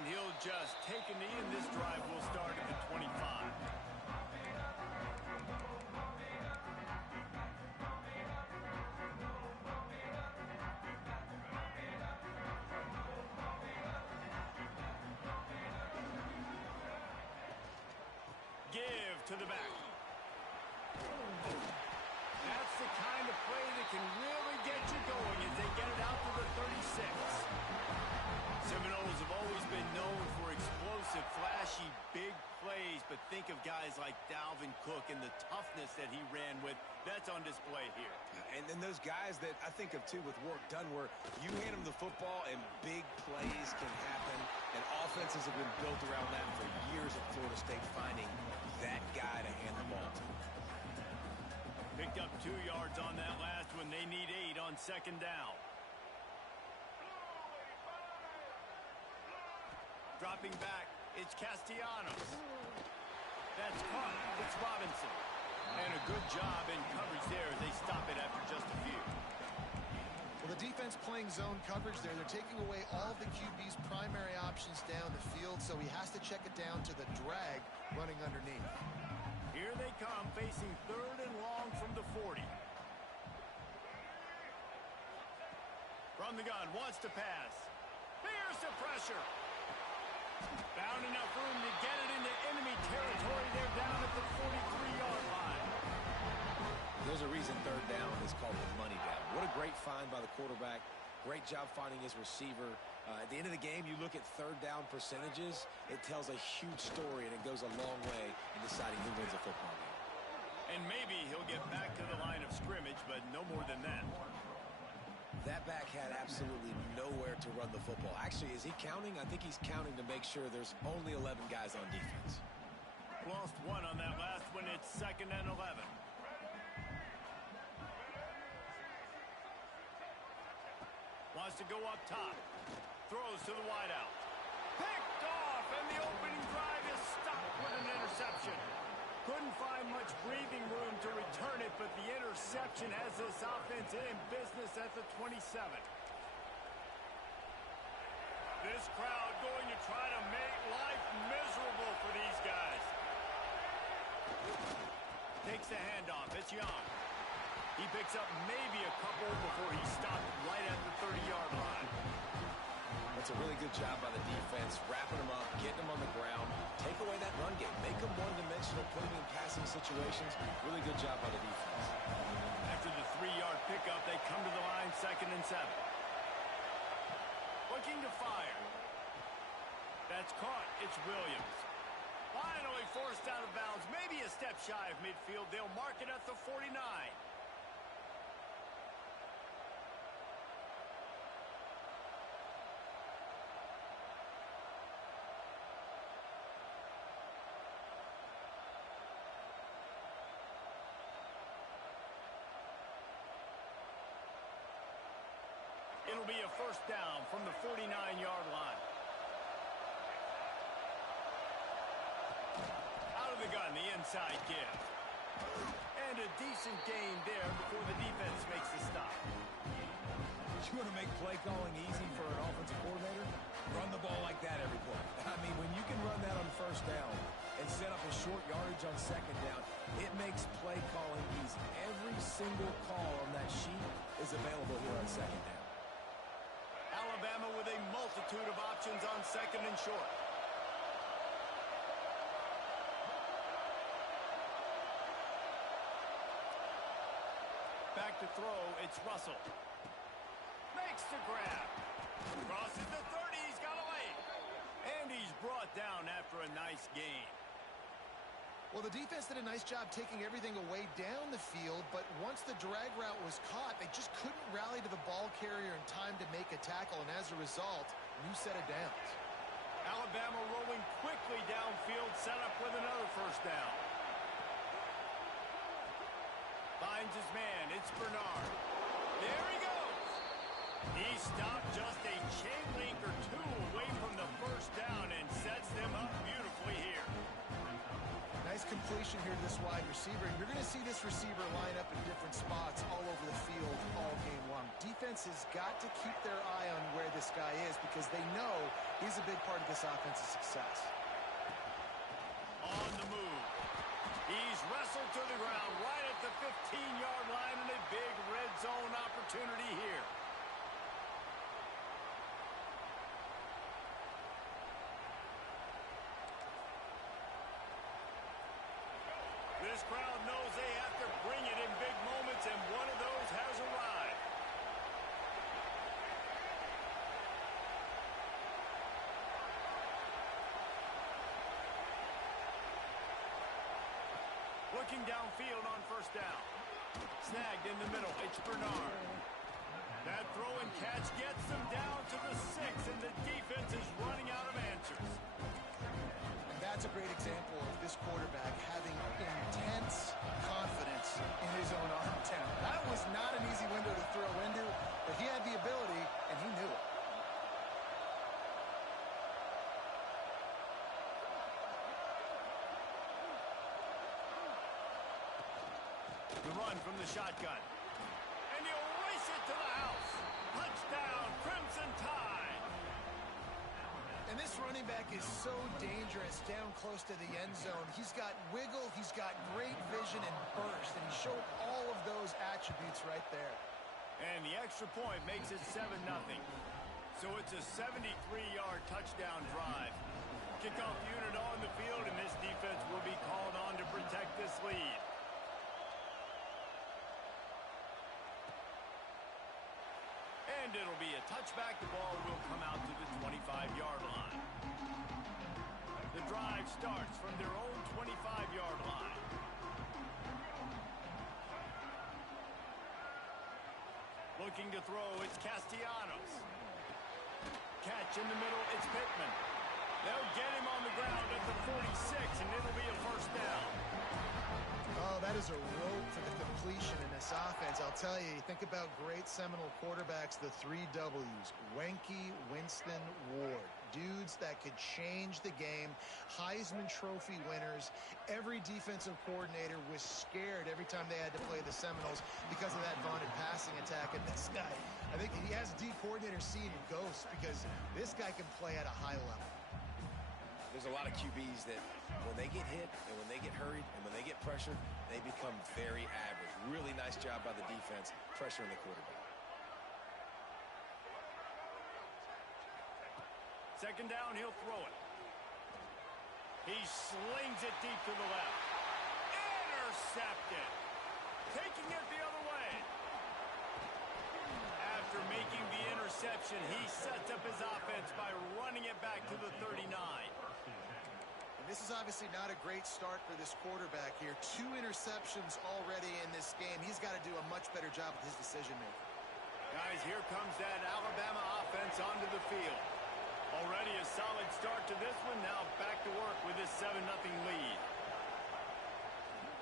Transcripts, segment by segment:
And he'll just take a knee, and this drive will start at the 25. Give to the back. That's the kind of play that can really get you going as they get it out to the 36. Seminoles have always been known for explosive, flashy, big plays, but think of guys like Dalvin Cook and the toughness that he ran with. That's on display here. And then those guys that I think of, too, with Warrick Dunn, where you hand them the football and big plays can happen, and offenses have been built around that for years at Florida State, finding that guy to hand the ball to. Picked up 2 yards on that last one. They need 8 on second down. Dropping back, it's Castellanos. That's caught. It's Robinson. And a good job in coverage there as they stop it after just a few. Well, the defense playing zone coverage there. They're taking away all of the QB's primary options down the field, so he has to check it down to the drag running underneath. Here they come, facing 3rd and long from the 40. From the gun, wants to pass. Here's the pressure. Found enough room to get it into enemy territory. They're down at the 43-yard line. There's a reason 3rd down is called the money down. What a great find by the quarterback. Great job finding his receiver. At the end of the game, you look at 3rd down percentages. It tells a huge story, and it goes a long way in deciding who wins a football game. And maybe he'll get back to the line of scrimmage, but no more than that. That back had absolutely nowhere to run the football. Actually, is he counting? I think he's counting to make sure there's only 11 guys on defense. Lost 1 on that last one. It's 2nd and 11. Wants to go up top. Throws to the wideout. Picked off, and the opening drive is stopped with an interception. Couldn't find much breathing room to return it, but the interception has this offense in business at the 27. This crowd going to try to make life miserable for these guys. Takes the handoff. It's Young. He picks up maybe a couple before he stopped right at the 30-yard line. That's a really good job by the defense, wrapping them up, getting them on the ground, take away that run game, make them one-dimensional, put them in passing situations. Really good job by the defense. After the 3-yard pickup, they come to the line 2nd and 7. Looking to fire. That's caught. It's Williams. Finally forced out of bounds, maybe a step shy of midfield. They'll mark it at the 49. It'll be a 1st down from the 49-yard line. Out of the gun, the inside give. And a decent gain there before the defense makes the stop. You want to make play calling easy for an offensive coordinator? Run the ball like that every play. I mean, when you can run that on 1st down and set up a short yardage on 2nd down, it makes play calling easy. Every single call on that sheet is available here on 2nd down. Alabama with a multitude of options on 2nd and short. Back to throw, it's Russell. Makes the grab. Crosses the 30, he's got a lane. And he's brought down after a nice gain. Well, the defense did a nice job taking everything away down the field, but once the drag route was caught, they just couldn't rally to the ball carrier in time to make a tackle, and as a result, new set of downs. Alabama rolling quickly downfield, set up with another 1st down. Finds his man, it's Bernard. There he goes. He stopped just a chain link or 2 away from the 1st down and sets them up beautifully here. Nice completion motion here to this wide receiver. You're going to see this receiver line up in different spots all over the field all game long. Defense has got to keep their eye on where this guy is because they know he's a big part of this offense's success. On the move. He's wrestled to the ground right at the 15-yard line, and a big red zone opportunity here. This crowd knows they have to bring it in big moments, and one of those has arrived. Looking downfield on first down. Snagged in the middle. It's Bernard. That throw and catch gets them down to the 6, and the defense is running out of answers. And that's a great example of this quarterback having intense confidence in his own arm talent. That was not an easy window to throw into, but he had the ability, and he knew it. The run from the shotgun. And he'll race it to the house. Touchdown, Crimson Tide. And this running back is so dangerous down close to the end zone. He's got wiggle, he's got great vision and burst, and he showed all of those attributes right there. And the extra point makes it 7-0. So it's a 73-yard touchdown drive. Kickoff unit on the field, and this defense will be called on to protect this lead. And it'll be a touchback. The ball will come out to the 25-yard line. The drive starts from their own 25-yard line. Looking to throw, it's Castellanos. Catch in the middle, it's Pittman. They'll get him on the ground at the 46, and it'll be a first down. Oh, that is a rope for the completion in this offense. I'll tell you, think about great Seminole quarterbacks, the 3 W's. Wenke, Winston, Ward. Dudes that could change the game. Heisman Trophy winners. Every defensive coordinator was scared every time they had to play the Seminoles because of that vaunted passing attack. And this guy, I think he has D coordinator seeing ghosts because this guy can play at a high level. There's a lot of QBs that when they get hit and when they get hurried and when they get pressured, they become very average. Really nice job by the defense pressuring the quarterback. Second down, he'll throw it. He slings it deep to the left. Intercepted. Taking it the other way. After making the interception, he sets up his offense by running it back to the 39. And this is obviously not a great start for this quarterback here. 2 interceptions already in this game. He's got to do a much better job with his decision-making. Guys, here comes that Alabama offense onto the field. Already a solid start to this one. Now back to work with this 7-0 lead.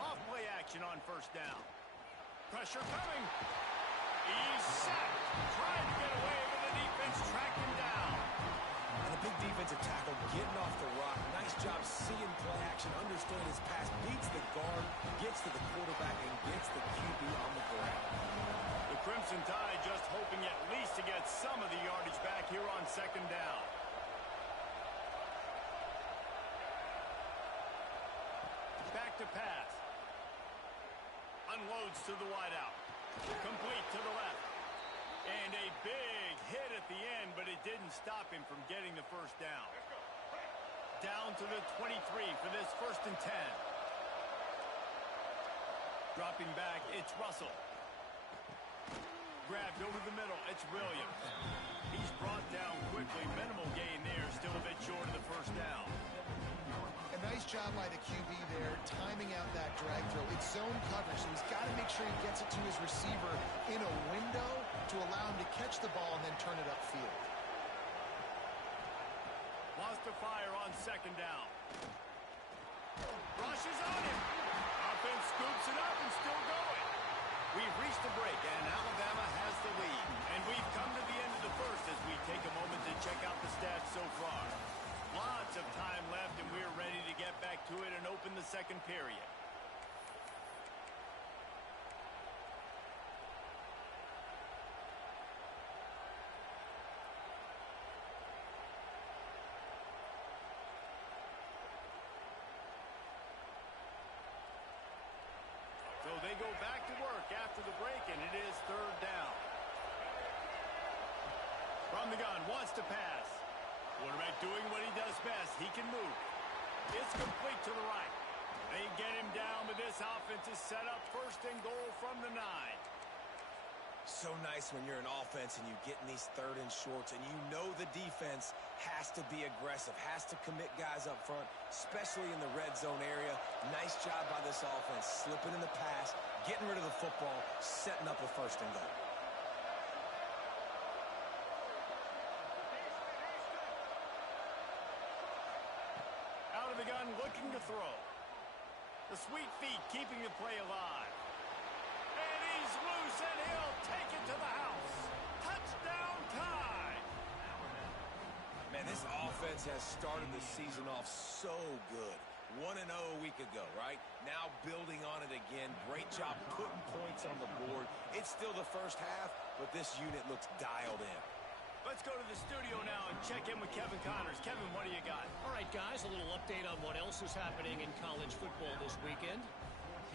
Off play action on first down. Pressure coming. He's sacked. Trying to get away, but the defense tracked him down. And a big defensive tackle getting off the rock. Nice job seeing play action, understood his pass, beats the guard, gets to the quarterback, and gets the QB on the ground. The Crimson Tide just hoping at least to get some of the yardage back here on second down. Back to pass. Unloads to the wideout. Complete to the left. And a big hit at the end, but it didn't stop him from getting the first down. Down to the 23 for this 1st and 10. Dropping back, it's Russell. Grabbed over the middle, it's Williams. He's brought down quickly. Minimal gain there, still a bit short of the first down. A nice job by the QB there, timing out that drag throw. It's zone coverage, so he's got to make sure he gets it to his receiver in a window to allow him to catch the ball and then turn it upfield. Lost to fire on second down. Rushes on him. Offense scoops it up and still going. We've reached the break, and Alabama has the lead. And we've come to the end of the first as we take a moment to check out the stats so far. Lots of time left, and we're ready to get back to it and open the second period. go back to work after the break, and it is third down. From the gun, wants to pass. Quarterback doing what he does best. He can move. It's complete to the right. They get him down, but this offense is set up first and goal from the 9. So nice when you're an offense and you get in these third and shorts and you know the defense has to be aggressive, has to commit guys up front, especially in the red zone area. Nice job by this offense, slipping in the pass, getting rid of the football, setting up a first and goal. Out of the gun, looking to throw. The sweet feet keeping the play alive. And he's loose, and he'll take it to the house. Touchdown tie. Man, this offense has started the season off so good. 1-0 a week ago, right? Now building on it again. Great job putting points on the board. It's still the first half, but this unit looks dialed in. Let's go to the studio now and check in with Kevin Connors. Kevin, what do you got? All right, guys, a little update on what else is happening in college football this weekend.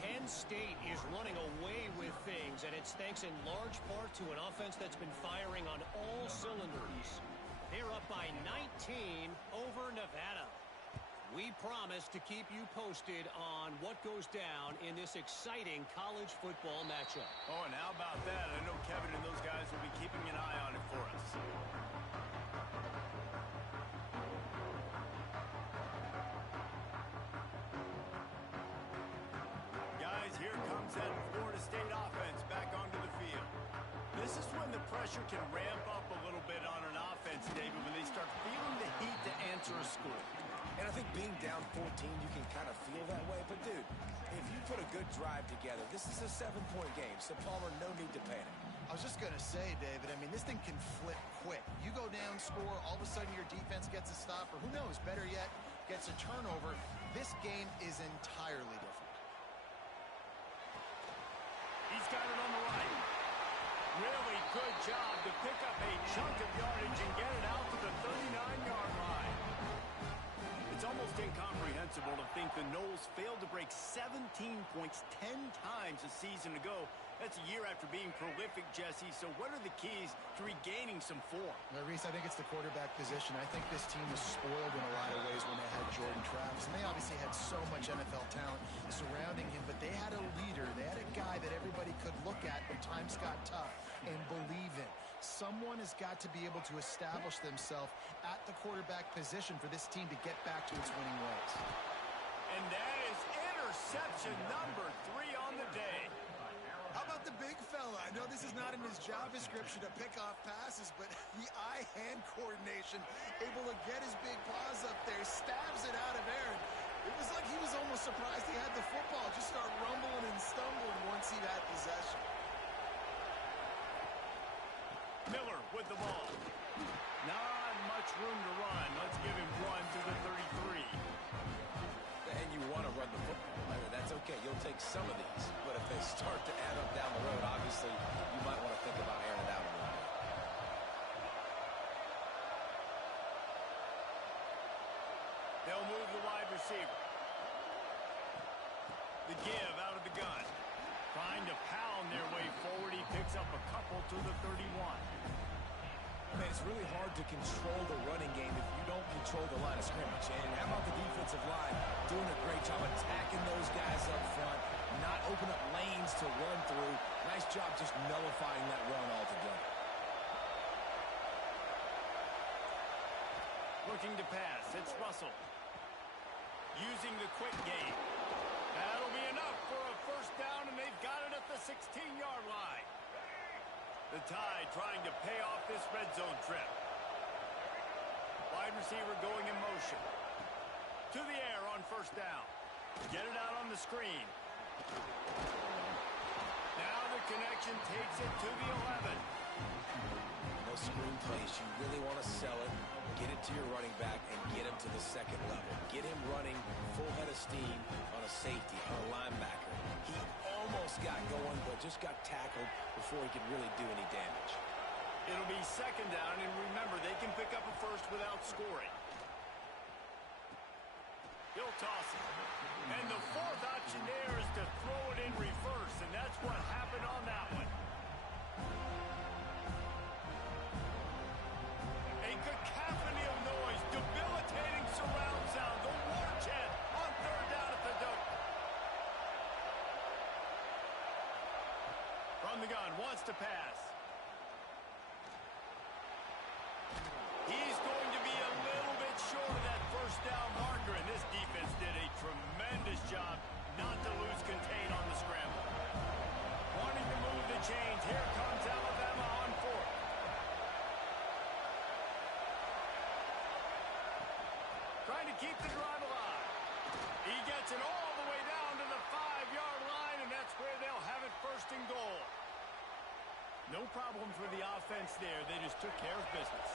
Penn State is running away with things, and it's thanks in large part to an offense that's been firing on all cylinders. They're up by 19 over Nevada. We promise to keep you posted on what goes down in this exciting college football matchup. Oh, and how about that? I know Kevin and those guys will be keeping an eye on it for us. Guys, here comes that Florida State offense back onto the field. This is when the pressure can ramp up a little bit on an offense, David, when they start feeling the heat to answer a score. And I think being down 14, you can kind of feel that way. But, dude, if you put a good drive together, this is a 7-point game. So, Palmer, no need to panic. I was just going to say, David, I mean, this thing can flip quick. You go down, score, all of a sudden your defense gets a stop, or who knows, better yet, gets a turnover. This game is entirely different. He's got it on the right. Really good job to pick up a chunk of yardage and get it out to the 39-yard line. It's almost incomprehensible to think the Noles failed to break 17 points 10 times a season ago. That's a year after being prolific, Jesse. So what are the keys to regaining some form? Reese, I think it's the quarterback position. I think this team was spoiled in a lot of ways when they had Jordan Travis. And they obviously had so much NFL talent surrounding him, but they had a leader. They had a guy that everybody could look at when times got tough and believe in. Someone has got to be able to establish themselves at the quarterback position for this team to get back to its winning ways. And that is interception number 3 on the day. How about the big fella? I know this is not in his job description to pick off passes, but the eye-hand coordination, able to get his big paws up there, stabs it out of Aaron. It was like he was almost surprised he had the football, just start rumbling and stumbling once he had possession. Miller with the ball. Not much room to run. Let's give him one to the 33. And you want to run the football. I mean, that's okay. You'll take some of these. But if they start to add up down the road, obviously, you might want to think about airing it out a little bit. They'll move the wide receiver. The give out of the gun. Trying to pound their way forward. He picks up a couple to the 31. Man, it's really hard to control the running game if you don't control the line of scrimmage. And how about the defensive line doing a great job attacking those guys up front, not open up lanes to run through. Nice job just nullifying that run altogether. Looking to pass. It's Russell. Using the quick game. That'll be enough for a first down, and they've got it at the 16-yard line. The Tide trying to pay off this red zone trip. Wide receiver going in motion. To the air on first down. Get it out on the screen. Now the connection takes it to the 11. Those screen plays, you really want to sell it, get it to your running back, and get him to the second level. Get him running full head of steam on a safety, on a linebacker. He almost got going, but just got tackled before he could really do any damage. It'll be second down, and remember, they can pick up a first without scoring. He'll toss it. And the fourth option there is to throw it in reverse, and that's what happened on that one. A cacophony of noise, debilitating surround sound, the war chant on third down at the dope. From the gun, wants to pass. He's going to be a little bit short of that first down marker, and this defense did a tremendous job not to lose contain on the scramble. Wanting to move the chains, here comes Alabama on fourth. Trying to keep the drive alive. He gets it all the way down to the 5-yard line, and that's where they'll have it first and goal. No problem for the offense there. They just took care of business.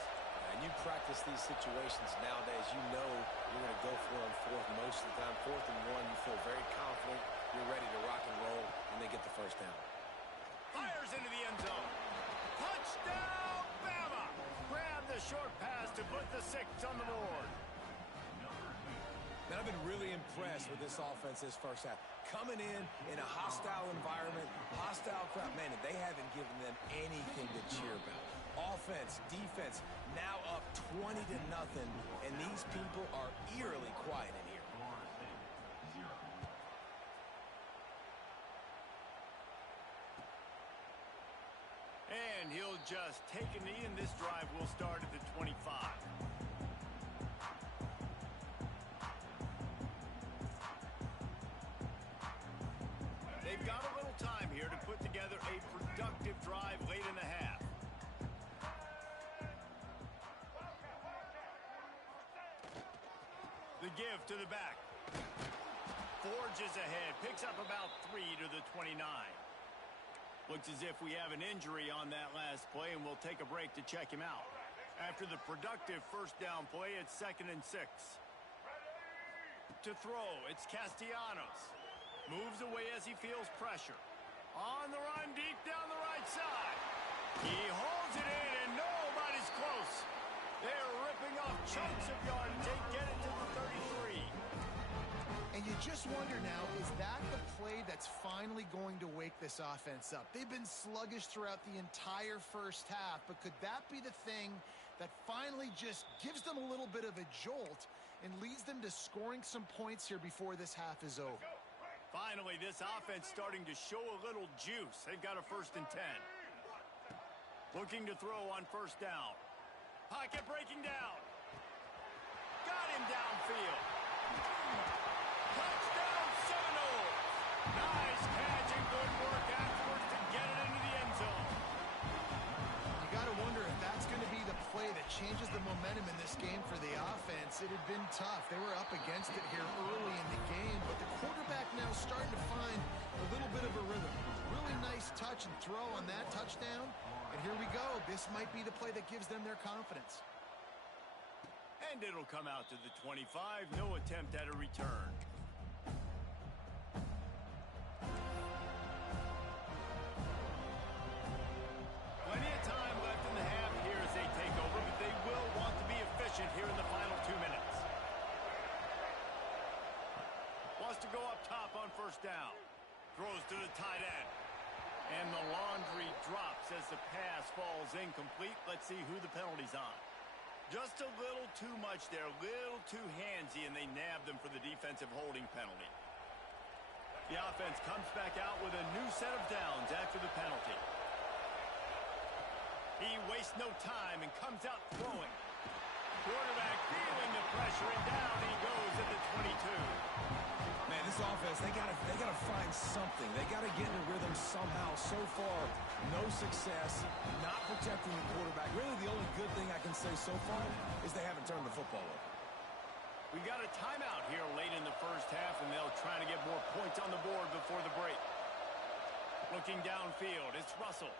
And you practice these situations nowadays, you know you're going to go for it on fourth most of the time. 4th and 1, you feel very confident. You're ready to rock and roll, and they get the first down. Fires into the end zone. Touchdown, Bama! Grab the short pass to put the 6 on the board. Man, I've been really impressed with this offense this first half. Coming in a hostile environment, hostile crowd, man, and they haven't given them anything to cheer about. Offense, defense, now up 20-0, and these people are eerily quiet in here. And he'll just take a knee, and this drive will start at the 25. They've got a little time here to put together a productive drive late in the half. The give to the back. Forges ahead. Picks up about 3 to the 29. Looks as if we have an injury on that last play, and we'll take a break to check him out. After the productive first down play, it's 2nd and 6. To throw, it's Castellanos. Moves away as he feels pressure. On the run, deep down the right side. He holds it in, and nobody's close. They're ripping off chunks of yardage. They get it to the 33. And you just wonder now, is that the play that's finally going to wake this offense up? They've been sluggish throughout the entire first half, but could that be the thing that finally just gives them a little bit of a jolt and leads them to scoring some points here before this half is over? Finally, this offense starting to show a little juice. They've got a 1st and 10. Looking to throw on first down. Pocket breaking down. Got him downfield. Touchdown Seminoles. Nice catch and good work afterwards to get it into the end zone. You got to wonder if that's going to be the play that changes the momentum in this game for the offense. It had been tough. They were up against it here early in the game, but the quarterback now starting to find a little bit of a rhythm. Really nice touch and throw on that touchdown. And here we go. This might be the play that gives them their confidence. And it'll come out to the 25. No attempt at a return. Plenty of time left in the half here as they take over, but they will want to be efficient here in the final 2 minutes. Wants to go up top on first down. Throws to the tight end. And the laundry drops as the pass falls incomplete. Let's see who the penalty's on. Just a little too much there, a little too handsy, and they nabbed them for the defensive holding penalty. The offense comes back out with a new set of downs after the penalty. He wastes no time and comes out throwing. Quarterback feeling the pressure, and down he goes at the 22. Man, this offense, they gotta find something. They gotta get in a rhythm somehow. So far, no success, not protecting the quarterback. Really, the only good thing I can say so far is they haven't turned the football over. We got a timeout here late in the first half, and they'll try to get more points on the board before the break. Looking downfield, it's Russell.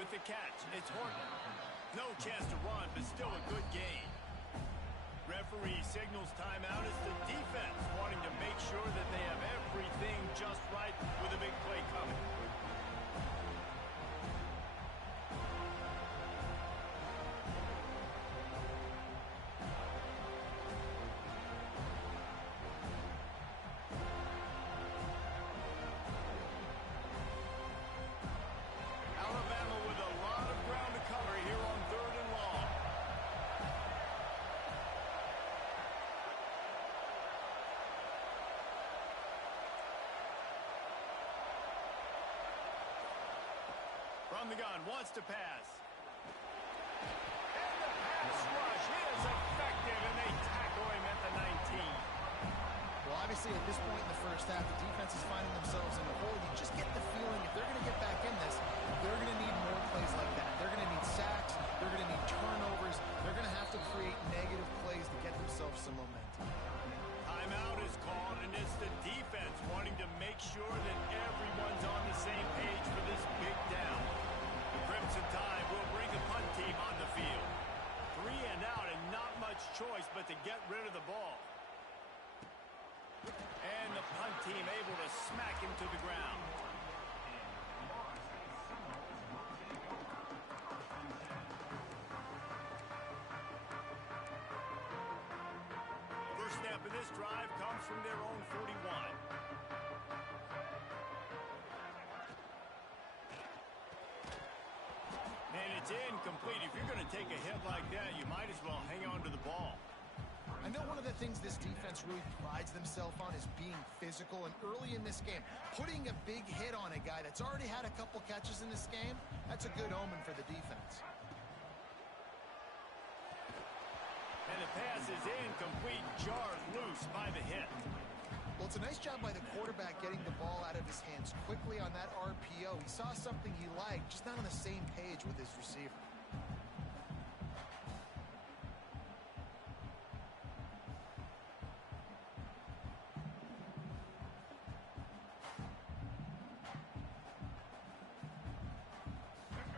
With the catch, it's Horton. No chance to run, but still a good game. Referee signals timeout as the defense wanting to make sure that they have everything just right with a big play coming. from the gun, wants to pass. And the pass rush is effective, and they tackle him at the 19. Well, obviously, at this point in the first half, the defense is finding themselves in a hole. You just get the feeling if they're going to get back in this, they're going to need more plays like that. They're going to need sacks. They're going to need turnovers. They're going to have to create negative plays to get themselves some momentum. Timeout is called, and it's the defense wanting to make sure that everyone's on the same page for this big down. The Crimson Tide will bring the punt team on the field. 3 and out, and not much choice but to get rid of the ball. And the punt team able to smack him to the ground. First snap of this drive comes from their own 41. And it's incomplete. If you're going to take a hit like that, you might as well hang on to the ball. I know one of the things this defense really prides themselves on is being physical, and early in this game, putting a big hit on a guy that's already had a couple catches in this game, that's a good omen for the defense. And the pass is incomplete, jarred loose by the hit. Well, it's a nice job by the quarterback getting the ball out of his hands quickly on that RPO. He saw something he liked, just not on the same page with his receiver.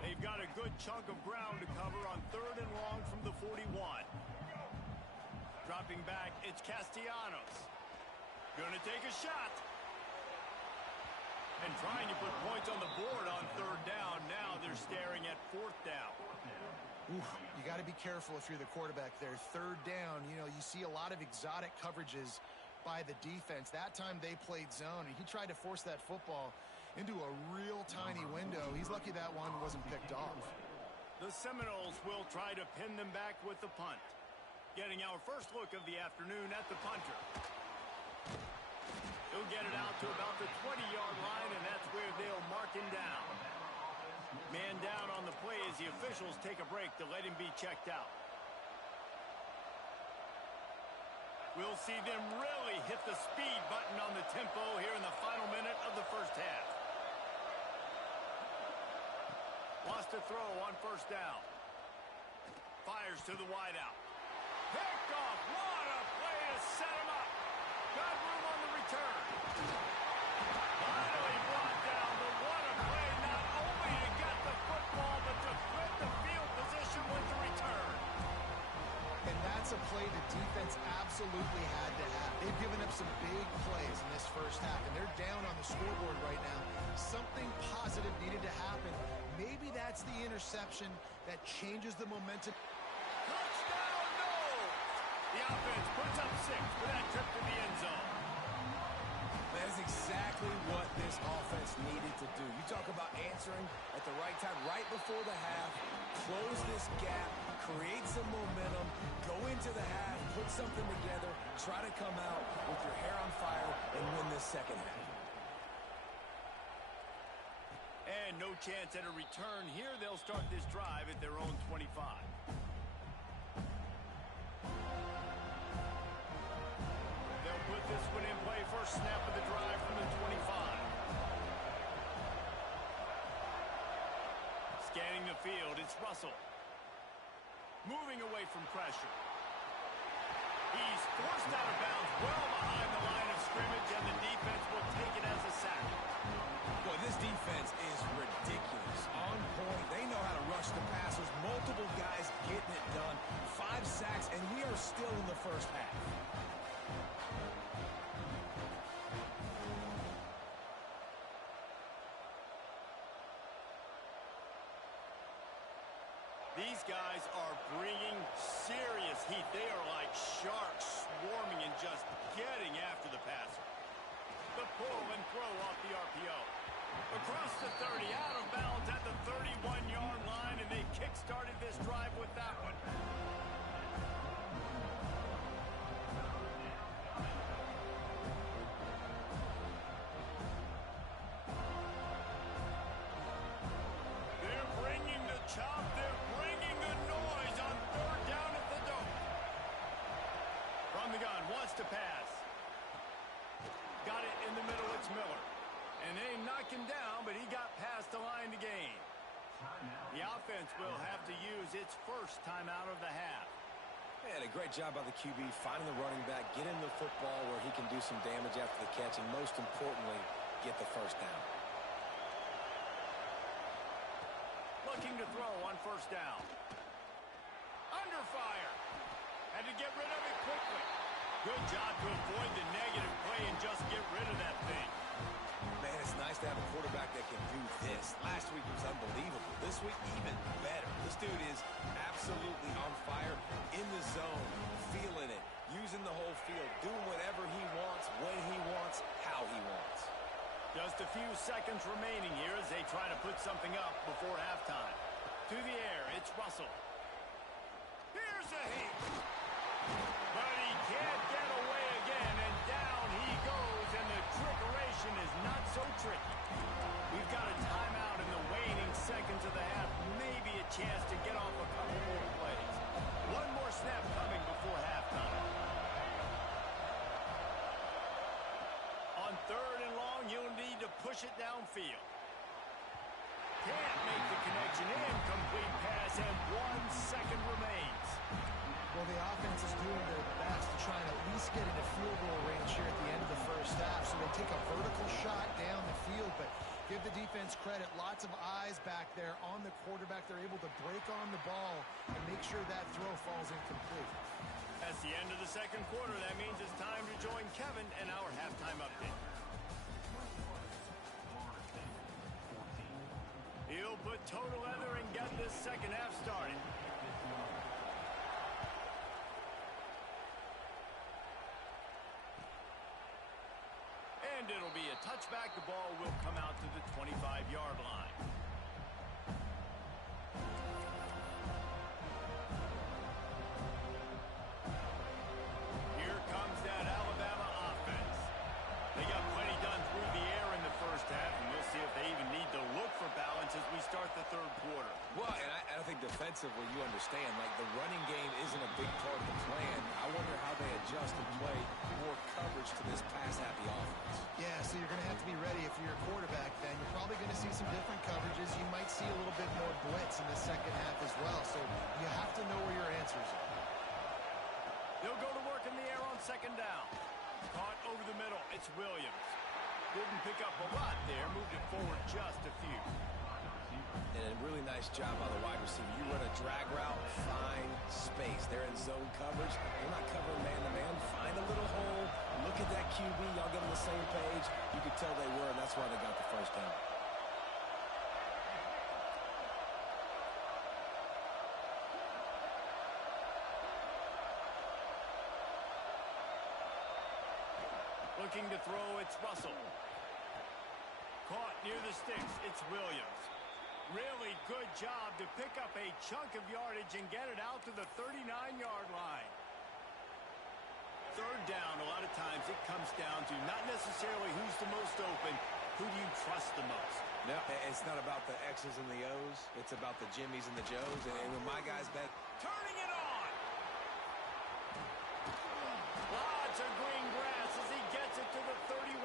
They've got a good chunk of ground to cover on 3rd and long from the 41. Dropping back, it's Castellanos. Gonna take a shot. And trying to put points on the board on 3rd down. Now they're staring at 4th down. Oof, you got to be careful if you're the quarterback there. 3rd down, you know, you see a lot of exotic coverages by the defense. That time they played zone, and he tried to force that football into a real tiny window. He's lucky that one wasn't picked off. The Seminoles will try to pin them back with the punt. Getting our first look of the afternoon at the punter. He'll get it out to about the 20-yard line, and that's where they'll mark him down. Man down on the play as the officials take a break to let him be checked out. We'll see them really hit the speed button on the tempo here in the final minute of the first half. Lost a throw on 1st down. Fires to the wideout. Picked off. What a play to set him up. Got room on the return. Finally brought down, but what a play not only to get the football, but to flip the field position with the return. And that's a play the defense absolutely had to have. They've given up some big plays in this first half, and they're down on the scoreboard right now. Something positive needed to happen. Maybe that's the interception that changes the momentum. Touchdown, no! The offense puts up 6 for that trip to the end zone. That is exactly what this offense needed to do. You talk about answering at the right time, right before the half, close this gap, create some momentum, go into the half, put something together, try to come out with your hair on fire and win this second half. And no chance at a return here. They'll start this drive at their own 25. They'll put this one in play. First snap of the drive from the 25. Scanning the field, it's Russell. Moving away from pressure. He's forced out of bounds well behind the line of scrimmage, and the defense will take it as a sack. Boy, this defense is ridiculous. On point. They know how to rush the passers. Multiple guys getting it done. 5 sacks, and we are still in the first half. These guys are bringing serious heat. They are like sharks swarming and just getting after the passer. The pull and throw off the RPO. Across the 30, out of bounds at the 31-yard line, and they kick-started this drive with that one. They're wants to pass. Got it in the middle. It's Miller. And they knocked him down, but he got past the line to gain. The offense will have to use its first timeout of the half. And a great job by the QB finding the running back, getting the football where he can do some damage after the catch, and most importantly, get the first down. Looking to throw on first down. Under fire. Had to get rid of it quickly. Good job to avoid the negative play and just get rid of that thing. Man, it's nice to have a quarterback that can do this. Last week was unbelievable. This week, even better. This dude is absolutely on fire, in the zone, feeling it, using the whole field, doing whatever he wants, when he wants, how he wants. Just a few seconds remaining here as they try to put something up before halftime. To the air, it's Russell. Here's a hit. But he can't get away again, and down he goes, and the trickeration is not so tricky. We've got a timeout in the waning seconds of the half, maybe a chance to get off a couple more plays. One more snap coming before halftime. On third and long, you'll need to push it downfield. Can't make the connection. Incomplete pass, and 1 second remains. Well, the offense is doing their best to try and at least get into field goal range here at the end of the first half. So they take a vertical shot down the field, but give the defense credit. Lots of eyes back there on the quarterback. They're able to break on the ball and make sure that throw falls incomplete. That's the end of the second quarter. That means it's time to join Kevin and our halftime update. He'll put total leather and get this second half started. And it'll be a touchback. The ball will come out to the 25-yard line. Here comes that Alabama offense. They got plenty done through the air in the first half, and we'll see if they even need to look for balance as we start the third quarter. Well, and I think defensively, you understand, like the running game isn't a big part of the plan. I wonder how they adjust and play more coverage to this pass-happy offense. Yeah, so you're going to have to be ready if you're a quarterback then. You're probably going to see some different coverages. You might see a little bit more blitz in the second half as well. So you have to know where your answers are. They'll go to work in the air on second down. Caught over the middle. It's Williams. Didn't pick up a lot there. Moved it forward just a few. And a really nice job by the wide receiver. You run a drag route, find space. They're in zone coverage. They're not covering man-to-man. Find a little hole. Look at that QB. Y'all get on the same page. You could tell they were, and that's why they got the first down. Looking to throw, it's Russell. Caught near the sticks, it's Williams. Really good job to pick up a chunk of yardage and get it out to the 39-yard line. Third down, a lot of times it comes down to not necessarily who's the most open, who do you trust the most? No, it's not about the X's and the O's. It's about the Jimmies and the Joes. And when my guys bet... Turning it on! Lots of green grass as he gets it to the 31.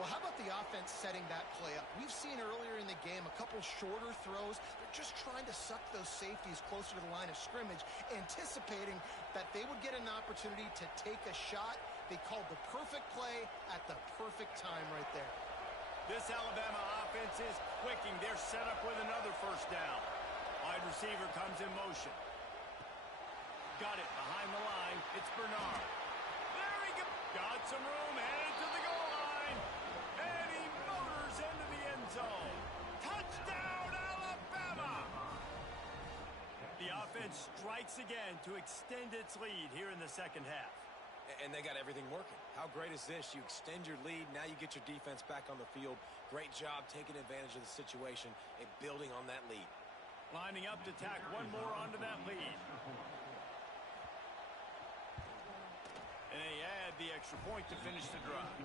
Well, how about the offense setting that play up? We've seen earlier in the game a couple shorter throws. They're just trying to suck those safeties closer to the line of scrimmage, anticipating that they would get an opportunity to take a shot. They called the perfect play at the perfect time right there. This Alabama offense is clicking. They're set up with another first down. Wide receiver comes in motion. Got it behind the line. It's Bernard. There he goes. Got some room, headed to the goal line. And he motors into the end zone. Touchdown, Alabama! The offense strikes again to extend its lead here in the second half. And they got everything working. How great is this? You extend your lead. Now you get your defense back on the field. Great job taking advantage of the situation and building on that lead. Lining up to tack one more onto that lead. And they add the extra point to finish the drive.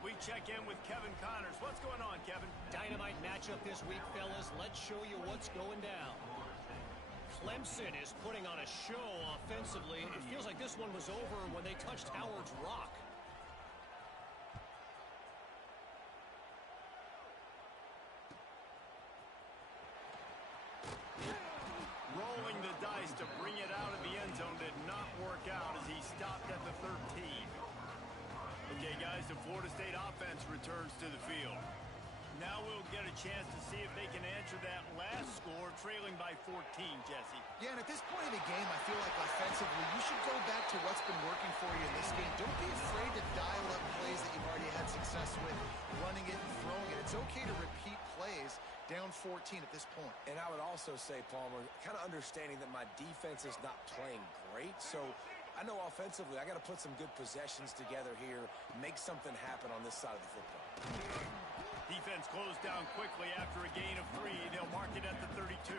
We check in with Kevin Connors. What's going on, Kevin? Dynamite matchup this week, fellas. Let's show you what's going down. Clemson is putting on a show offensively. It feels like this one was over when they touched Howard's rock. Rolling the dice to bring it out of the end zone did not work out as he stopped at the 13. Okay, guys, the Florida State offense returns to the field. Now we'll get a chance to see if they can answer that last score, trailing by 14, Jesse. Yeah, and at this point in the game, I feel like offensively, you should go back to what's been working for you in this game. Don't be afraid to dial up plays that you've already had success with, running it and throwing it. It's okay to repeat plays down 14 at this point. And I would also say, Palmer, kind of understanding that my defense is not playing great, so I know offensively I got to put some good possessions together here, make something happen on this side of the football. Defense closed down quickly after a gain of 3. They'll mark it at the 32.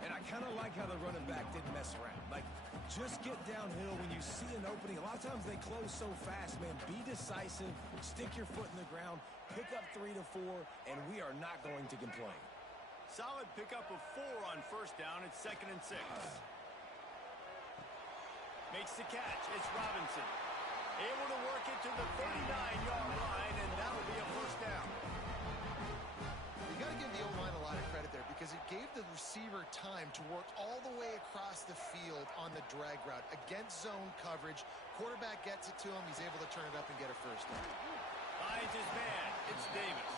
And I kind of like how the running back didn't mess around. Like, just get downhill when you see an opening. A lot of times they close so fast, man. Be decisive, stick your foot in the ground, pick up 3 to 4, and we are not going to complain. Solid pickup of 4 on first down. It's 2nd and 6. Makes the catch. It's Robinson. Able to work it to the 39-yard line, and that'll be a first down. You got to give the O-line a lot of credit there because it gave the receiver time to work all the way across the field on the drag route against zone coverage. Quarterback gets it to him. He's able to turn it up and get a first down. Finds his man. It's Davis.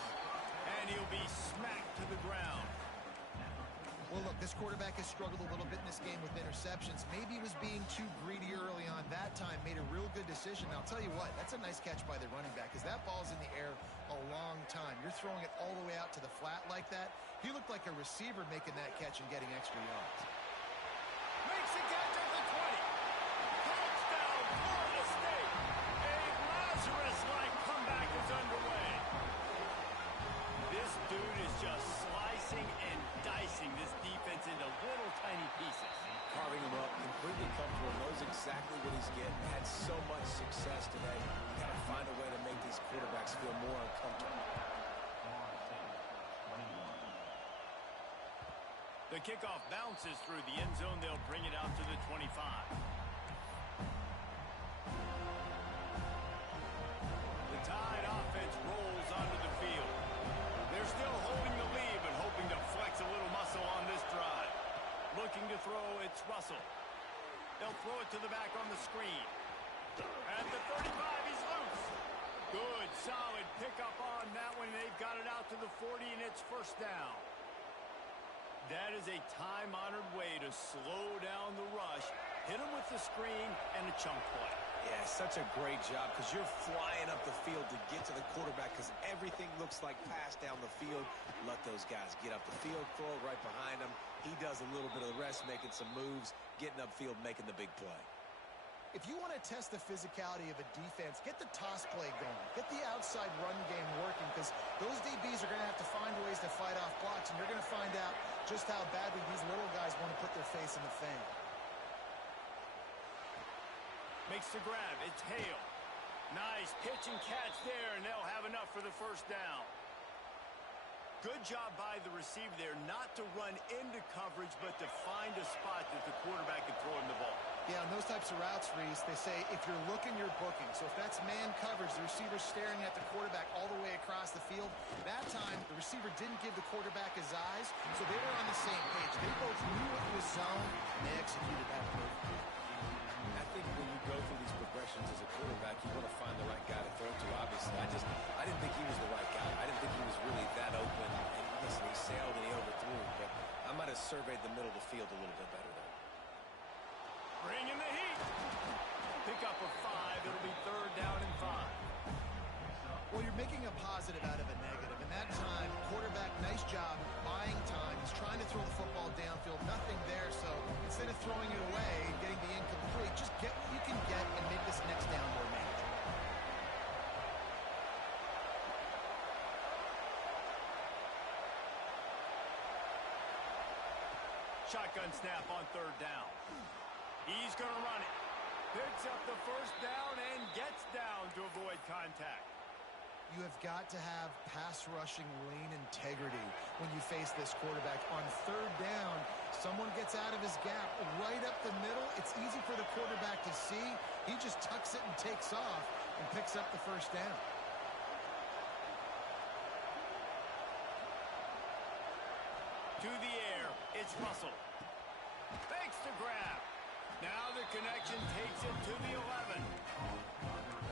And he'll be smacked to the ground. Well, look, this quarterback has struggled a little bit in this game with interceptions. Maybe he was being too greedy early on. That time made a real good decision. Now, I'll tell you what, that's a nice catch by the running back because that ball's in the air a long time. You're throwing it all the way out to the flat like that. He looked like a receiver making that catch and getting extra yards. Makes the catch at the 20. Touchdown, Florida State. A Lazarus-like comeback is underway. This dude is just slicing and dicing this defense into little tiny pieces. Carving him up, completely comfortable, knows exactly what he's getting. Had so much success today. You got to find a way to make these quarterbacks feel more uncomfortable. The kickoff bounces through the end zone. They'll bring it out to the 25. The Tide offense rolls onto the field. They're still holding the lead, but hoping to flex a little muscle on this drive. Looking to throw, it's Russell. They'll throw it to the back on the screen. At the 35, he's loose. Good, solid pickup on that one. They've got it out to the 40, and it's first down. That is a time-honored way to slow down the rush, hit him with the screen, and a chunk play. Yeah, such a great job because you're flying up the field to get to the quarterback because everything looks like pass down the field. Let those guys get up the field, throw it right behind him. He does a little bit of the rest, making some moves, getting upfield, making the big play. If you want to test the physicality of a defense, get the toss play going. Get the outside run game working because those DBs are going to have to find ways to fight off blocks, and you're going to find out just how badly these little guys want to put their face in the fan. Makes the grab. It's Hale. Nice pitch and catch there, and they'll have enough for the first down. Good job by the receiver there not to run into coverage, but to find a spot that the quarterback can throw him the ball. Yeah, on those types of routes, Reese, they say if you're looking, you're booking. So if that's man coverage, the receiver's staring at the quarterback all the way across the field. That time, the receiver didn't give the quarterback his eyes, so they were on the same page. They both knew it was zone, and they executed that perfectly. I think when you go through these progressions as a quarterback, you want to find the right guy to throw to, obviously. I didn't think he was the right guy. I didn't think he was really that open. And listen, he sailed and he overthrew, but I might have surveyed the middle of the field a little bit better there. Bring in the heat. Pick up a 5. It'll be third down and 5. Well, you're making a positive out of a negative. And that time, quarterback, nice job buying time. He's trying to throw the football downfield. Nothing there, so instead of throwing it away and getting the incomplete, just get what you can get and make this next down more manageable. Shotgun snap on third down. He's going to run it. Picks up the first down and gets down to avoid contact. You have got to have pass rushing lane integrity when you face this quarterback. On third down, someone gets out of his gap right up the middle. It's easy for the quarterback to see. He just tucks it and takes off and picks up the first down. To the air, it's Russell. Fakes the grab. Now the connection takes it to the 11.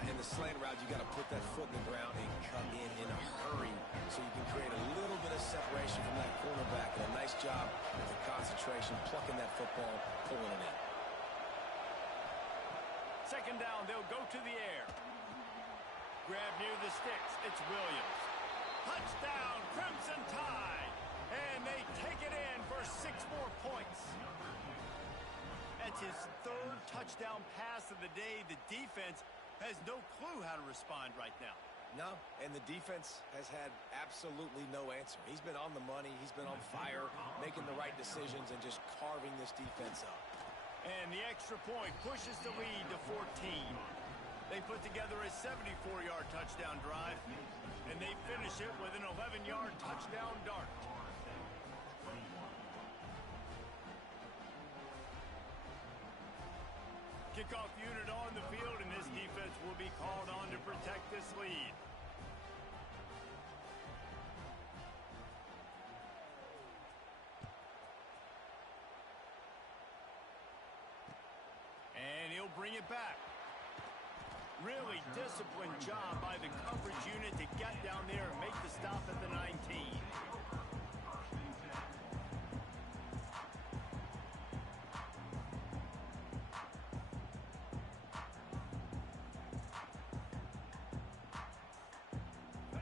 In the slant route, you got to put that foot in the ground and come in a hurry so you can create a little bit of separation from that cornerback. And a nice job with the concentration, plucking that football, pulling it in. Second down, they'll go to the air. Grab near the sticks. It's Williams. Touchdown, Crimson Tide. And they take it in for 6 more points. That's his third touchdown pass of the day. The defense has no clue how to respond right now. No, and the defense has had absolutely no answer. He's been on the money. He's been on fire, making the right decisions and just carving this defense up. And the extra point pushes the lead to 14. They put together a 74-yard touchdown drive, and they finish it with an 11-yard touchdown dart. Kickoff unit on the field, and this defense will be called on to protect this lead. And he'll bring it back. Really disciplined job by the coverage unit to get down there and make the stop at the 19.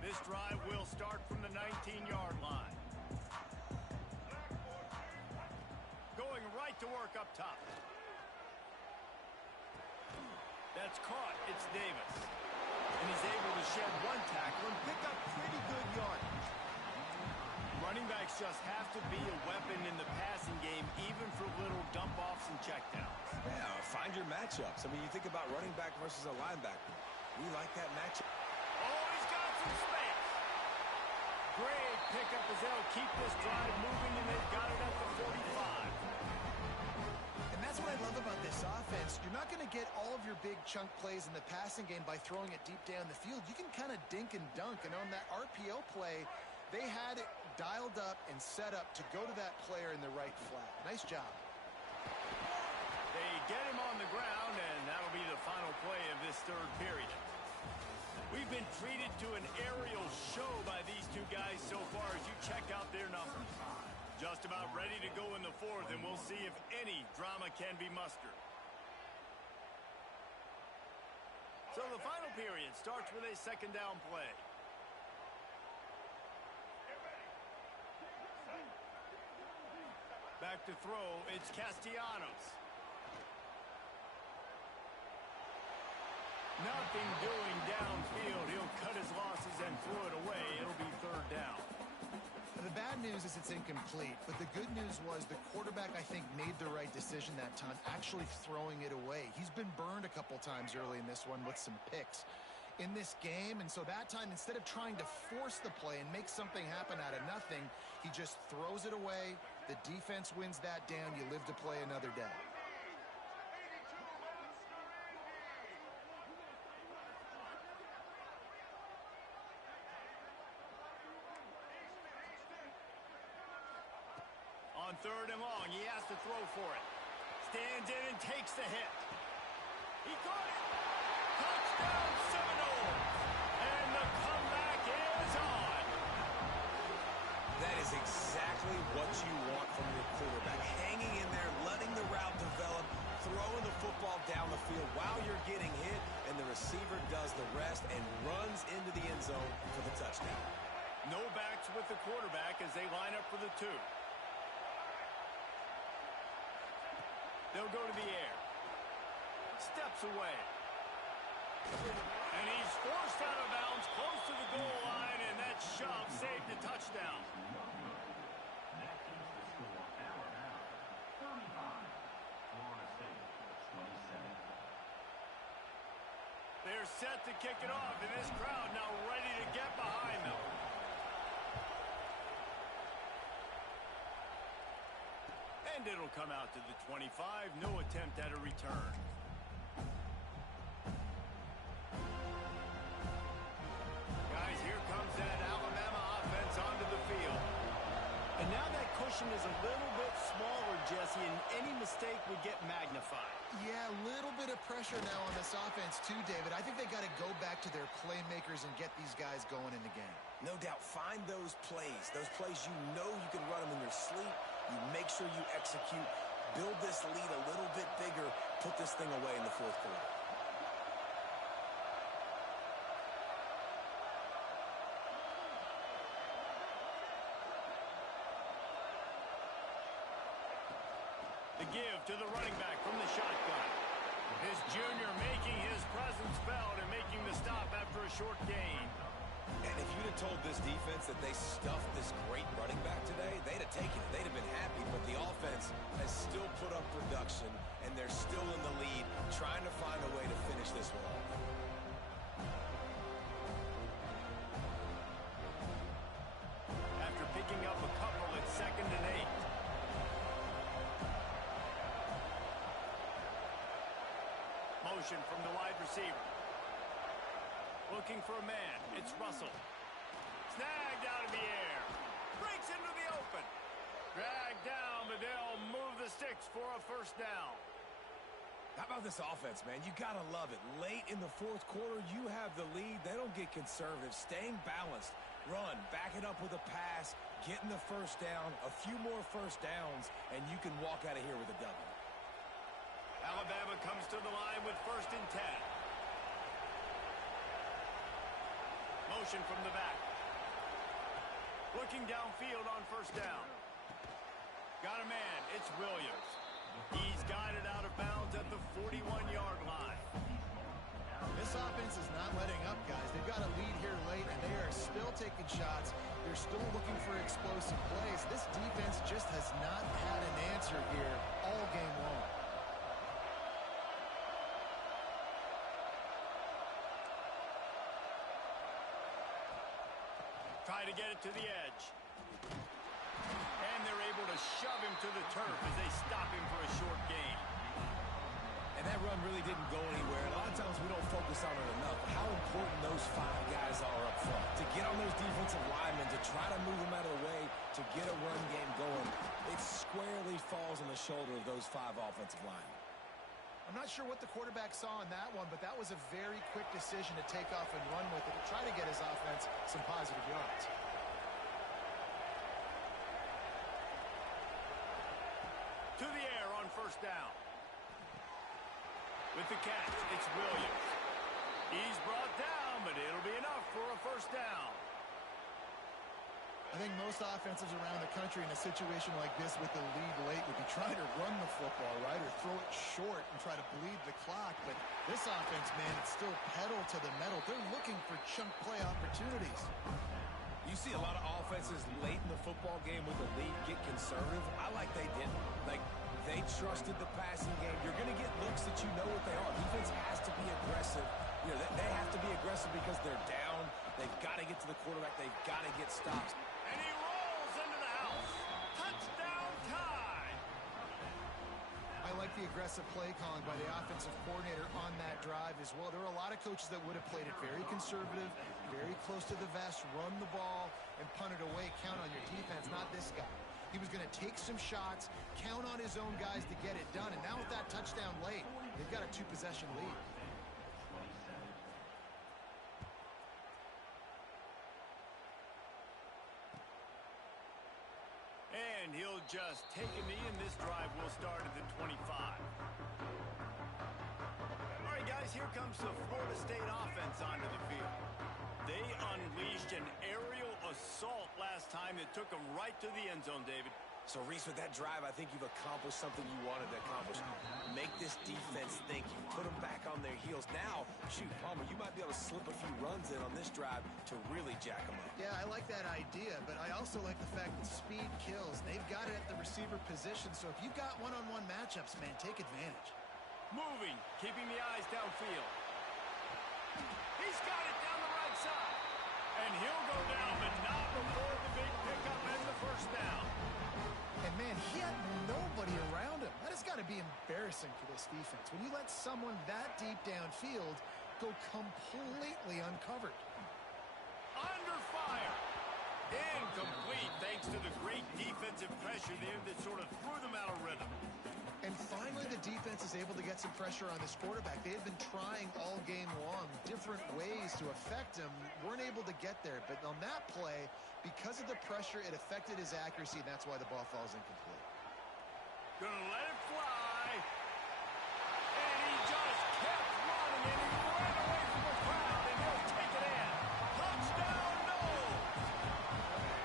This drive will start from the 19-yard line. Going right to work up top. That's caught. It's Davis. And he's able to shed one tackle and pick up pretty good yardage. Running backs just have to be a weapon in the passing game, even for little dump-offs and checkdowns. Yeah, find your matchups. I mean, you think about running back versus a linebacker. We like that matchup. Oh, he's got some space. Great pickup as they'll keep this drive moving, and they've got it at the 45. And that's what I love about this offense. You're not going to get all of your big chunk plays in the passing game by throwing it deep down the field. You can kind of dink and dunk. And on that RPO play, they had it dialed up and set up to go to that player in the right flat. Nice job. They get him on the ground, and that'll be the final play of this third period. We've been treated to an aerial show by these two guys so far as you check out their numbers. Just about ready to go in the fourth, and we'll see if any drama can be mustered. So the final period starts with a second down play. Back to throw, it's Castellanos. Nothing doing downfield. He'll cut his losses and throw it away. It'll be third down. The bad news is it's incomplete, but the good news was the quarterback, I think, made the right decision that time, actually throwing it away. He's been burned a couple times early in this one with some picks in this game, and so that time, instead of trying to force the play and make something happen out of nothing, he just throws it away. The defense wins that down. You live to play another day. On third and long, he has to throw for it. Stands in and takes the hit. He got it. Touchdown Seminoles. And the comeback is on. That is exactly what you want from your quarterback. Hanging in there, letting the route develop, throwing the football down the field while you're getting hit, and the receiver does the rest and runs into the end zone for the touchdown. No backs with the quarterback as they line up for the 2. They'll go to the air. Steps away. And he's forced out of bounds close to the goal line, and that shove saved the touchdown. They're they're set to kick it off, and this crowd now ready to get behind them. And it'll come out to the 25. No attempt at a return. Guys, here comes that Alabama offense onto the field. And now that cushion is a little bit smaller, Jesse, and any mistake would get magnified. Yeah, a little bit of pressure now on this offense too, David. I think they got to go back to their playmakers and get these guys going in the game. No doubt, find those plays you know you can run them in your sleep. You make sure you execute, build this lead a little bit bigger, put this thing away in the fourth quarter. The give to the running back from the shotgun. His junior making his presence felt and making the stop after a short gain. And if you'd have told this defense that they stuffed this great running back today, they'd have taken it. They'd have been happy, but the offense has still put up production, and they're still in the lead, trying to find a way to finish this one off. After picking up a couple at 2nd and 8. Motion from the wide receiver. Looking for a man. It's Russell. Snagged out of the air. Breaks into the open. Dragged down, but they'll move the sticks for a first down. How about this offense, man? You got to love it. Late in the fourth quarter, you have the lead. They don't get conservative. Staying balanced. Run. Back it up with a pass. Getting the first down. A few more first downs, and you can walk out of here with a W. Alabama comes to the line with 1st and 10. Motion from the back. Looking downfield on 1st down. Got a man. It's Williams. He's got it out of bounds at the 41-yard line. This offense is not letting up, guys. They've got a lead here late, and they are still taking shots. They're still looking for explosive plays. This defense just has not had an answer here all game long. Try to get it to the edge. And they're able to shove him to the turf as they stop him for a short gain. And that run really didn't go anywhere. A lot of times we don't focus on it enough. How important those 5 guys are up front. To get on those defensive linemen, to try to move them out of the way, to get a run game going, it squarely falls on the shoulder of those 5 offensive linemen. I'm not sure what the quarterback saw in that one, but that was a very quick decision to take off and run with it to try to get his offense some positive yards. To the air on 1st down. With the catch, it's Williams. He's brought down, but it'll be enough for a first down. I think most offenses around the country in a situation like this with the lead late would be trying to run the football, right, or throw it short and try to bleed the clock. But this offense, man, it's still pedal to the metal. They're looking for chunk play opportunities. You see a lot of offenses late in the football game with the lead get conservative. I like they didn't. Like, they trusted the passing game. You're going to get looks that you know what they are. Defense has to be aggressive. You know, they have to be aggressive because they're down. They've got to get to the quarterback. They've got to get stops. And he rolls into the house. Touchdown tie. I like the aggressive play calling by the offensive coordinator on that drive as well. There are a lot of coaches that would have played it very conservative, very close to the vest, run the ball, and punt it away. Count on your defense, not this guy. He was going to take some shots, count on his own guys to get it done. And now with that touchdown late, they've got a 2-possession lead. And he'll just take a knee, and this drive will start at the 25. All right, guys, here comes the Florida State offense onto the field. They unleashed an aerial assault last time that took them right to the end zone, David. So, Reese, with that drive, I think you've accomplished something you wanted to accomplish. Make this defense think. You put them back on their heels. Now, shoot, Palmer, you might be able to slip a few runs in on this drive to really jack them up. Yeah, I like that idea, but I also like the fact that speed kills. They've got it at the receiver position, so if you've got one-on-one matchups, man, take advantage. Moving, keeping the eyes downfield. He's got it down the right side. And he'll go down, but not before the big pickup and the first down. And, man, he had nobody around him. That has got to be embarrassing for this defense. When you let someone that deep downfield go completely uncovered. Under fire. Incomplete, thanks to the great defensive pressure there that sort of threw them out of rhythm. And finally, the defense is able to get some pressure on this quarterback. They had been trying all game long different ways to affect him. Weren't able to get there. But on that play, because of the pressure, it affected his accuracy, and that's why the ball falls incomplete. Gonna let it fly. And he just kept running, and he ran away from the crowd, and he'll take it in. Touchdown, no!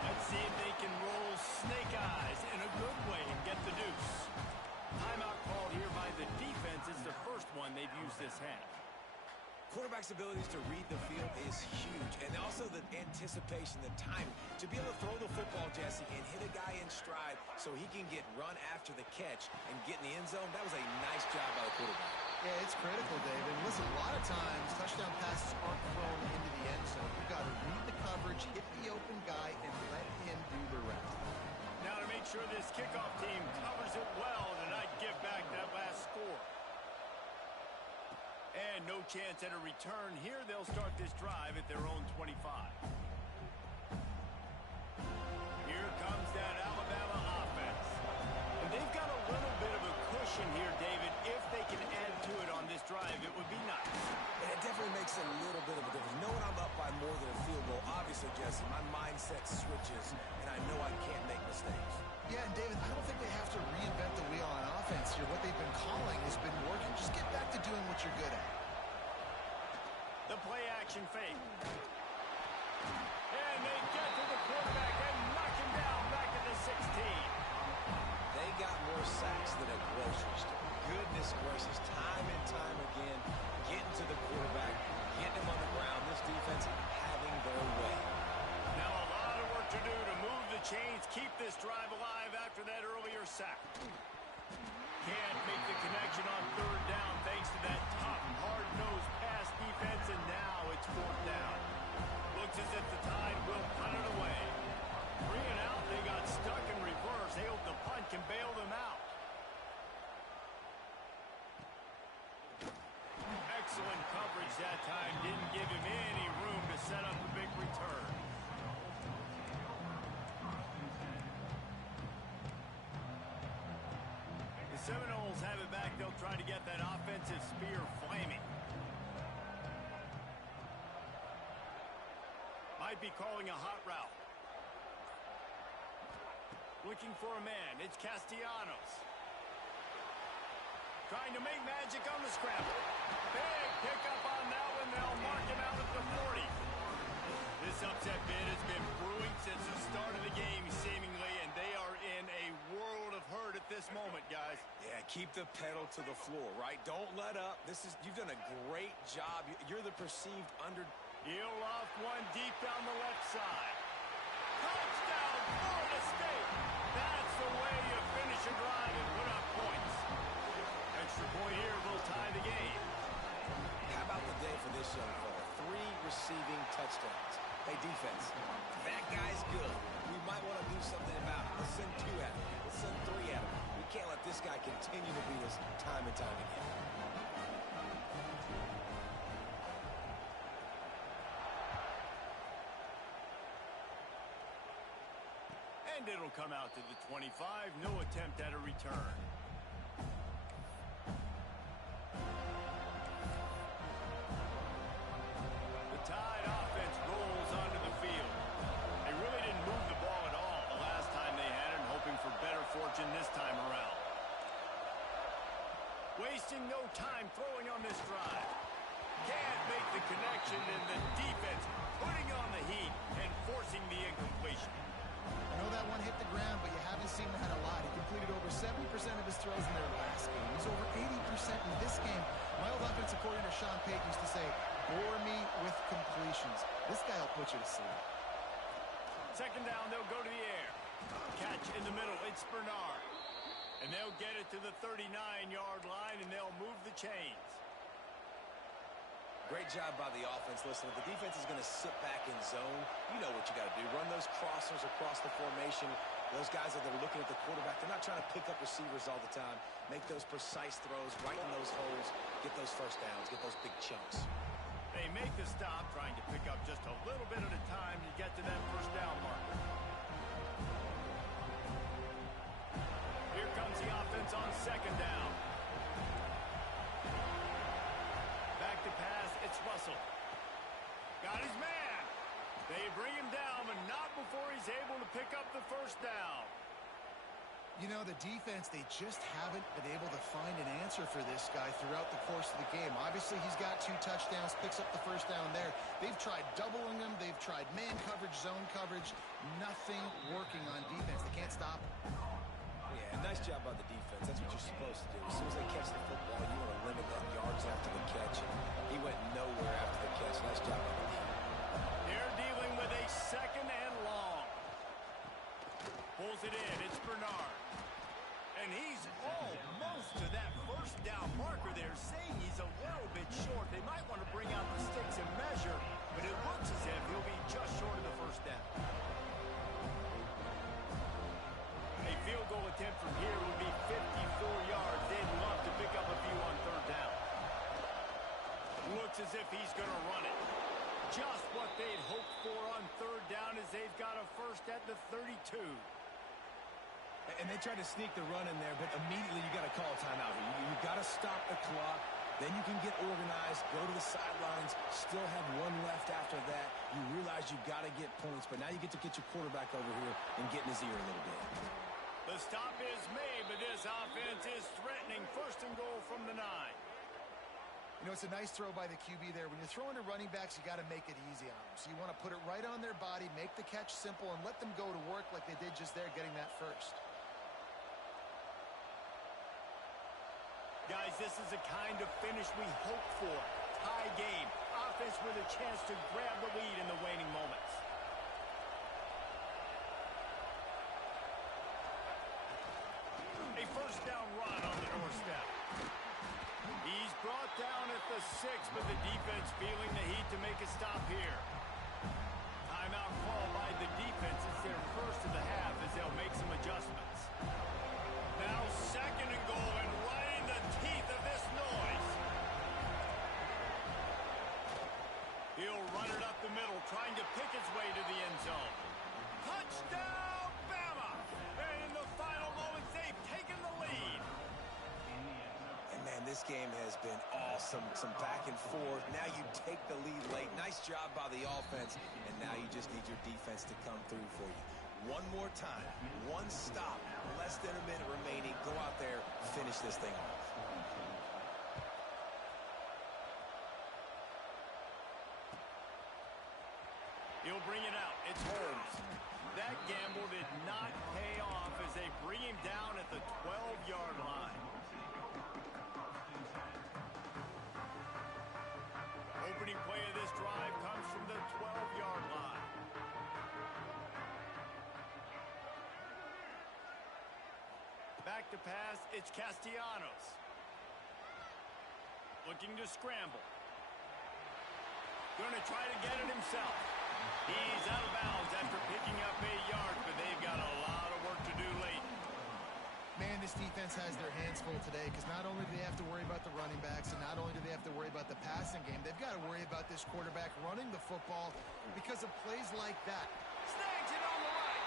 Let's see if they can roll snake eyes in a good way and get the deuce. Timeout called here by the defense. It's the first one they've used this half. Quarterback's abilities to read the field is huge. And also the anticipation, the timing. To be able to throw the football, Jesse, and hit a guy in stride so he can get run after the catch and get in the end zone, that was a nice job by the quarterback. Yeah, it's critical, Dave. And listen, a lot of times touchdown passes aren't thrown into the end zone. You've got to read the coverage, hit the open guy, and let him do the rest. Now to make sure this kickoff team covers it well to not give back that last score. And no chance at a return here. They'll start this drive at their own 25. Here comes that Alabama offense. And they've got a little bit of a cushion here, David. If they can add to it on this drive, it would be nice. And it definitely makes a little bit of a difference. Knowing I'm up by more than a field goal, obviously, Jesse, my mindset switches, and I know I can't make mistakes. Yeah, and David, I don't think they have to reinvent the wheel on offense here. What they've been calling has been working. Just get back to doing what you're good at. The play action fake. And they get to the quarterback and knock him down back at the 16. They got more sacks than a grocery store. Goodness gracious, time and time again, getting to the quarterback, getting him on the ground. This defense having their way. Now a lot of work to do to move the chains, keep this drive alive after that earlier sack. Can't make the connection on third down thanks to that tough, hard-nosed pass defense, and now it's fourth down. Looks as if the Tide will punt it away. 3 and out, they got stuck in reverse. They hope the punt can bail them out. Excellent coverage that time. Didn't give him any room to set up a big return. The Seminoles have it back. They'll try to get that offensive spear flaming. Might be calling a hot route. Looking for a man. It's Castellanos. Trying to make magic on the scramble. Big pickup on that one. They'll mark him out at the 40. This upset bid has been brewing since the start of the game, seemingly, and they are in a world of hurt at this moment, guys. Yeah, keep the pedal to the floor, right? Don't let up. You've done a great job. You're the perceived under. He'll loft one deep down the left side. Touchdown, Florida State. That's the way you finish a drive and put up points. Extra point here will tie the game. How about the day for this young fella? 3 receiving touchdowns. Hey, defense, that guy's good. We might want to do something about it. Let's send 2 at him. Let's send 3 at him. We can't let this guy continue to beat us time and time again. And it'll come out to the 25. No attempt at a return. The Tide offense rolls onto the field. They really didn't move the ball at all the last time they had it, hoping for better fortune this time around. Wasting no time throwing on this drive. Can't make the connection, and the defense putting on the heat and forcing the incompletion. I know that one hit the ground, but you haven't seen that a lot. He completed over 70% of his throws in their last game. He's over 80% in this game. My old offensive coordinator, Sean Payton, used to say, bore me with completions. This guy will put you to sleep. Second down, they'll go to the air. Catch in the middle, it's Bernard. And they'll get it to the 39-yard line, and they'll move the chains. Great job by the offense. Listen, if the defense is going to sit back in zone, you know what you got to do. Run those crossers across the formation. Those guys that are looking at the quarterback, they're not trying to pick up receivers all the time. Make those precise throws right in those holes. Get those first downs. Get those big chunks. They make the stop, trying to pick up just a little bit at a time to get to that first down marker. Here comes the offense on second down. Back to pass, it's Russell. Got his man. They bring him down, but not before he's able to pick up the first down. You know, the defense, they just haven't been able to find an answer for this guy throughout the course of the game. Obviously, he's got 2 touchdowns, picks up the first down there. They've tried doubling him. They've tried man coverage, zone coverage. Nothing working on defense. They can't stop him. Yeah, nice job by the defense. That's what you're supposed to do. As soon as they catch the football, you want to limit that yards after the catch. He went nowhere after the catch. Nice job by the defense. They're dealing with a second and long. Pulls it in. It's Bernard. And he's almost to that first down marker there, saying he's a little bit short. They might want to bring out the sticks and measure, but it looks as if he'll be just short of the first down. A field goal attempt from here would be 54 yards. They'd love to pick up a few on third down. Looks as if he's going to run it. Just what they'd hoped for on third down as they've got a first at the 32. And they tried to sneak the run in there, but immediately you got to call a timeout. You got to stop the clock. Then you can get organized, go to the sidelines, still have one left after that. You realize you got to get points, but now you get to get your quarterback over here and get in his ear a little bit. The stop is made, but this offense is threatening. First and goal from the 9. You know, it's a nice throw by the QB there. When you're throwing to running backs, you got to make it easy on them. So you want to put it right on their body, make the catch simple, and let them go to work like they did just there, getting that first. Guys, this is the kind of finish we hope for. Tie game. Offense with a chance to grab the lead in the waning moments. A first down run on the doorstep. He's brought down at the 6, but the defense feeling the heat to make a stop here. Timeout call by the defense. It's their first of the half as they'll make some adjustments. Now second and goal, and right in the teeth of this noise. He'll run it up the middle, trying to pick his way to the end zone. Touchdown, Bama! And in the final moments, they've taken the lead. And, man, this game has been awesome. Some back and forth. Now you take the lead late. Nice job by the offense. And now you just need your defense to come through for you. One more time, one stop, less than a minute remaining. Go out there, finish this thing off. He'll bring it out. It's Holmes. That gamble did not pay off as they bring him down at the 12-yard line. Opening play of this drive comes from the 12-yard line. Back to pass, it's Castellanos. Looking to scramble. Going to try to get it himself. He's out of bounds after picking up 8 yards, but they've got a lot of work to do late. Man, this defense has their hands full today because not only do they have to worry about the running backs and not only do they have to worry about the passing game, they've got to worry about this quarterback running the football because of plays like that. Snags it on the right.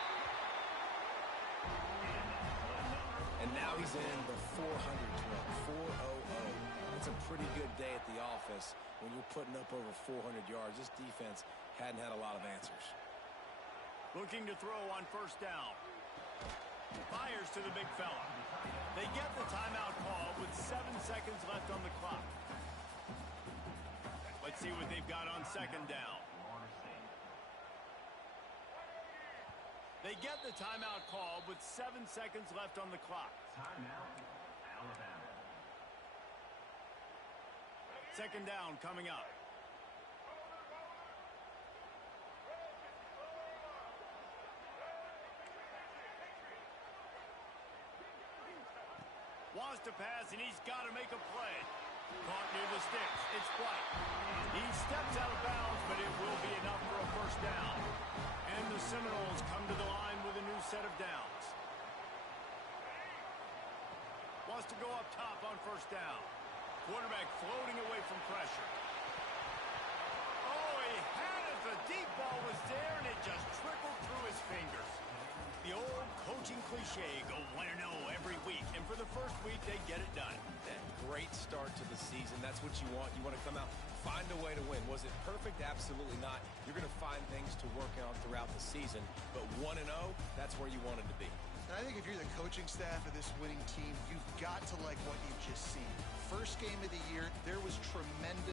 And now he's in the 400 club, 400. It's a pretty good day at the office when you're putting up over 400 yards. This defense hadn't had a lot of answers. Looking to throw on first down. Fires to the big fella. They get the timeout call with 7 seconds left on the clock. Let's see what they've got on second down. They get the timeout call with 7 seconds left on the clock. Timeout, Alabama. Second down coming up. Wants to pass, and he's got to make a play. Caught near the sticks. It's White. He steps out of bounds, but it will be enough for a first down. And the Seminoles come to the line with a new set of downs. Wants to go up top on first down. Quarterback floating away from pressure. Oh, he had it. The deep ball was there, and it just trickled through his fingers. The old coaching cliche, go 1-0 every week. And for the first week, they get it done. That great start to the season. That's what you want. You want to come out, find a way to win. Was it perfect? Absolutely not. You're going to find things to work on throughout the season. But 1-0, that's where you wanted to be. And I think if you're the coaching staff of this winning team, you've got to like what you've just seen. First game of the year, there was tremendous